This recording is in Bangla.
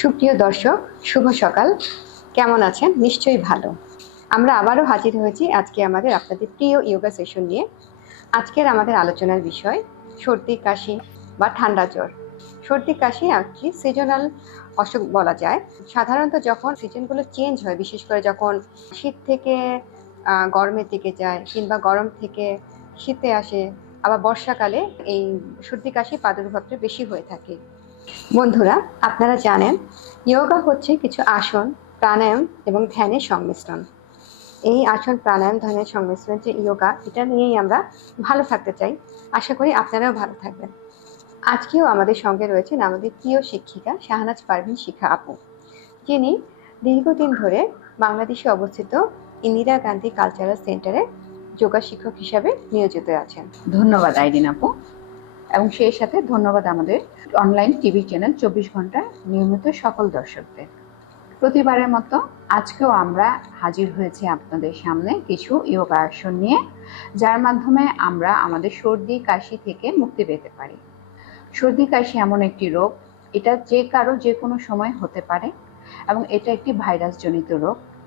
সুপ্রিয় দর্শক, শুভ সকাল। কেমন আছেন? নিশ্চয়ই ভালো। আমরা আবারও হাজির হয়েছি আজকে আমাদের আপনাদের প্রিয় ইয়োগা সেশন নিয়ে। আজকের আমাদের আলোচনার বিষয়, সর্দি, কাশি বা ঠান্ডা জ্বর। সর্দি, কাশি একটি সিজনাল অসুখ বলা যায়। সাধারণত যখন সিজনগুলো চেঞ্জ হয়, বিশেষ করে যখন শীত থেকে গরমের দিকে যায় কিংবা গরম থেকে শীতে আসে, আবার বর্ষাকালে এই সর্দি, কাশি প্রাদুর্ভাবটা বেশি হয়ে থাকে। বন্ধুরা, আপনারা জানেন যোগা হচ্ছে কিছু আসন, প্রাণায়াম এবং ধ্যানের সংমিশ্রণ। এই আসন, প্রাণায়াম, ধ্যানের সংমিশ্রণ যে যোগা এটা নিয়েই আমরা ভালো থাকতে চাই। আশা করি আপনারাও ভালো থাকবেন। আজকেও আমাদের সঙ্গে রয়েছেন আমাদের প্রিয় শিক্ষিকা শাহনাজ পারভিন শিখা আপু। যিনি দীর্ঘদিন ধরে বাংলাদেশে অবস্থিত ইন্দিরা গান্ধী কালচারাল সেন্টারে যোগা শিক্ষক হিসাবে নিয়োজিত আছেন। ধন্যবাদ, আইরিন আপু। এবং সেই সাথে ধন্যবাদ আমাদের অনলাইন টিভি চ্যানেল চব্বিশ ঘণ্টা নিয়মিত সকল দর্শকদের। প্রতিবারের মতো আজকেও আমরা হাজির হয়েছি আপনাদের সামনে কিছু যোগা আসন নিয়ে, যার মাধ্যমে আমরা আমাদের সর্দি, কাশি থেকে মুক্তি পেতে পারি। সর্দি, কাশি এমন একটি রোগ, এটা যে কারও যে কোনো সময় হতে পারে এবং এটা একটি ভাইরাসজনিত রোগ।